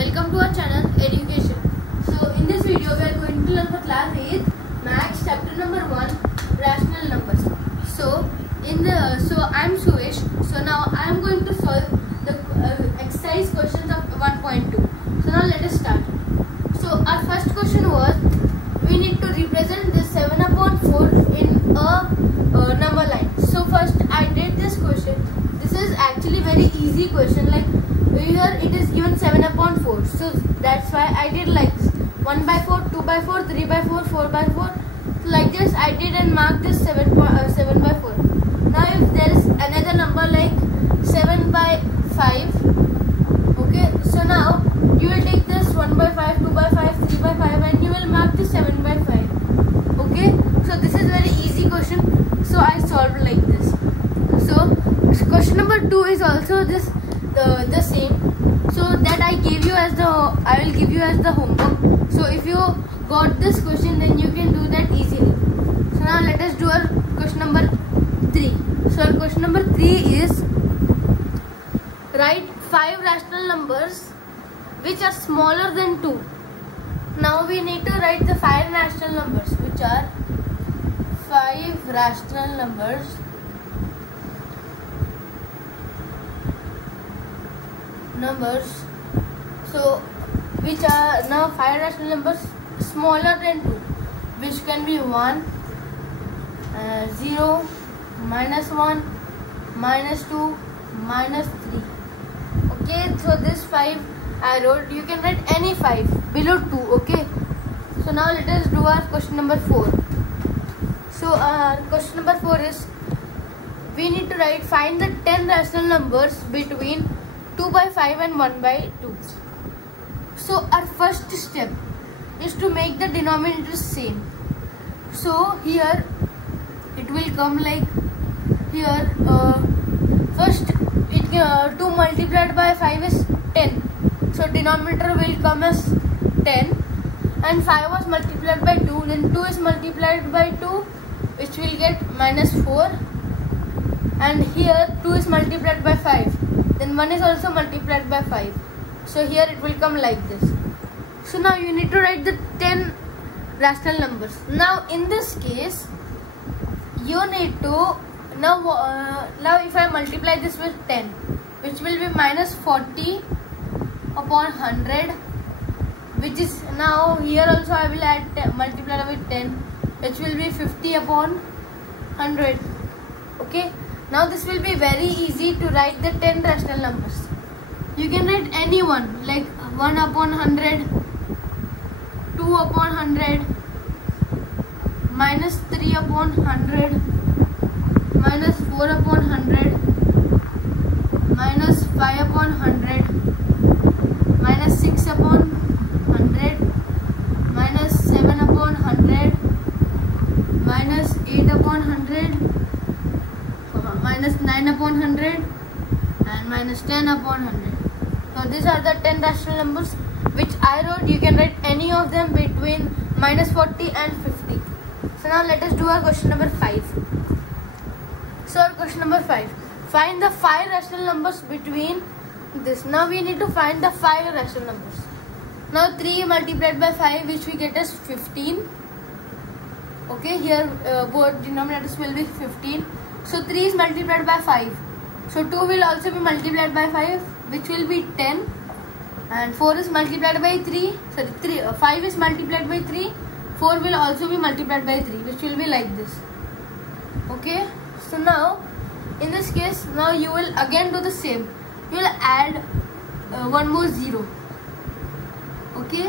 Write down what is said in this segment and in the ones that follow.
Welcome to our channel Education. So in this video we are going to learn for class 8 Maths chapter number 1 Rational Numbers. So I am Suvesh. So now I am going to solve the exercise questions of 1.2. So now let us start. So our first question was, we need to represent this 7/4 in a number line. So first I did this question. This is actually very easy question. Like here it is given 7/4. So that's why I did like this: 1/4, 2/4, 3/4, 4/4. So like this I did and marked this 7/4. Now if there is another number like 7/5, okay, so now you will take this 1/5, 2/5, 3/5 and you will mark this 7/5. Okay, so this is very easy question. So I solved like this. So question number 2 is also the same. So that I will give you as the homework. So if you got this question, then you can do that easily. So now let us do our question number 3. So our question number 3 is, write 5 rational numbers which are smaller than 2. Now we need to write the 5 rational numbers, which are 5 rational numbers so which are now 5 rational numbers smaller than 2, which can be 1, 0, -1, -2, -3. Okay, so this 5 I wrote. You can write any 5 below 2. Okay, so now let us do our question number 4. So question number 4 is, we need to find the 10 rational numbers between 2/5 and 1/2. So our first step is to make the denominators same. So here it will come like here first 2 multiplied by 5 is 10. So denominator will come as 10, and 5 was multiplied by 2, then 2 is multiplied by 2, which will get -4, and here 2 is multiplied by 5, then 1 is also multiplied by 5. So here it will come like this. So now you need to write the 10 rational numbers. Now in this case you need to now if I multiply this with 10, which will be -40 upon 100, which is now here also I will add multiply with 10, which will be 50 upon 100. Okay, now this will be very easy to write the 10 rational numbers. You can write any one, like 1 upon 100, 2 upon 100, -3 upon 100, -4 upon 100, -5 upon 100, -6 upon 100, -7 upon 100, -8 upon 100, -9 upon 100, and -10 upon 100. So these are the 10 rational numbers which I wrote. You can write any of them between -40 and 50. So now let us do our question number 5. So our question number 5, find the 5 rational numbers between this. Now we need to find the 5 rational numbers. Now 3 multiplied by 5, which we get as 15. Okay, here both denominators will be 15. So 3 is multiplied by 5. So 2 will also be multiplied by 5, which will be 10. And 4 is multiplied by 3. Sorry, 5 is multiplied by 3. 4 will also be multiplied by 3, which will be like this. Okay. So now in this case, now you will again do the same. You will add one more 0. Okay.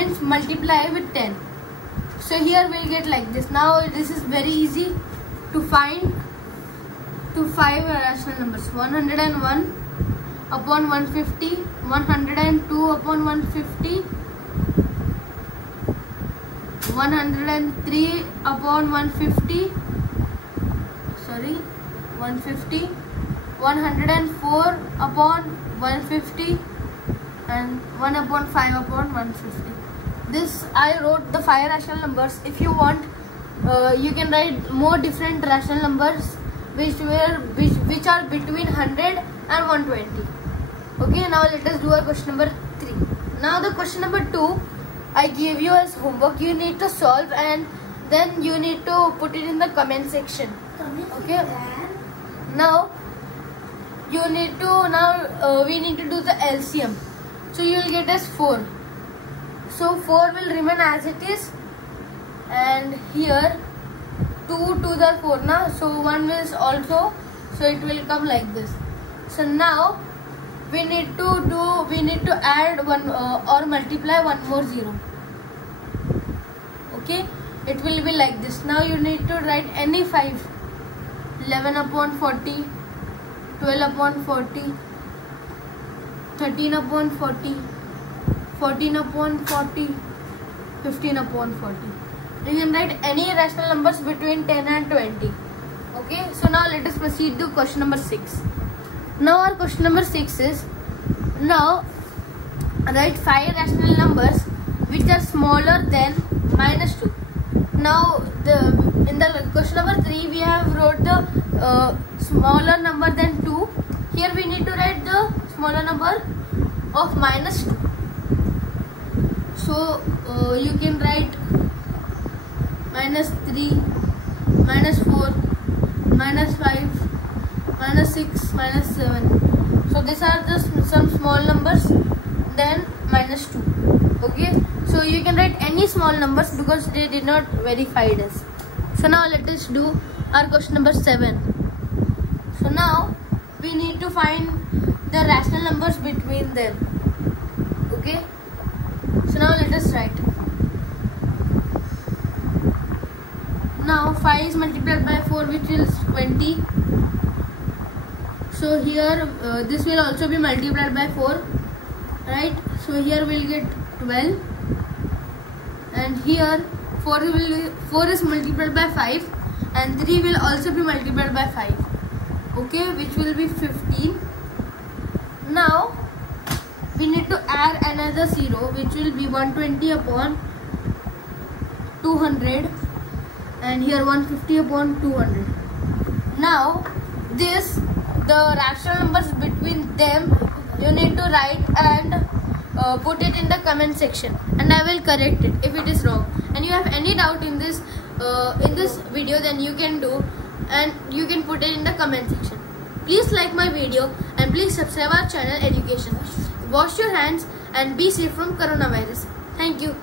Means multiply with 10. So here we'll get like this. Now this is very easy to find 5 rational numbers: 101 upon 150, 102 upon 150, 103 upon 150, 150, 104 upon 150, and 1 upon 5 upon 150. This I wrote the 5 rational numbers. If you want, you can write more different rational numbers which are between 100 and 120. Okay, now let us do our question number 3. Now the question number 2 I gave you as homework. You need to solve and then you need to put it in the comment section. Okay. Now you need to we need to do the LCM. So you will get as 4. So 4 will remain as it is, and here 2 to the 4 now. So 1 is also, so it will come like this. So now we need to add one or multiply one more 0. Okay, it will be like this. Now you need to write any 5. 11 upon 40, 12 upon 40, 13 upon 40, 14 upon 40, 15 upon 40. You can write any rational numbers between 10 and 20. Okay, so now let us proceed to question number 6. Now our question number 6 is, now write 5 rational numbers which are smaller than -2. Now in the question number 3 we have wrote the smaller number than 2. Here we need to write the smaller number of -2. So you can write -3, -4, -5, -6, -7. So these are some small numbers, then -2. Okay, so you can write any small numbers because they did not verify this. So now let us do our question number 7. So now we need to find the rational numbers between them. Okay, so now let us write. Now 5 is multiplied by 4, which is 20. So here this will also be multiplied by 4, right? So here we'll get 12, and here 4 is multiplied by 5, and 3 will also be multiplied by 5. Okay, which will be 15. Now we need to add another 0, which will be 120 upon 200, and here 150 upon 200. Now the rational numbers between them you need to write and put it in the comment section, and I will correct it if it is wrong. And you have any doubt in this video, then you can do, and you can put it in the comment section. Please like my video and please subscribe our channel Education. Wash your hands and be safe from coronavirus. Thank you.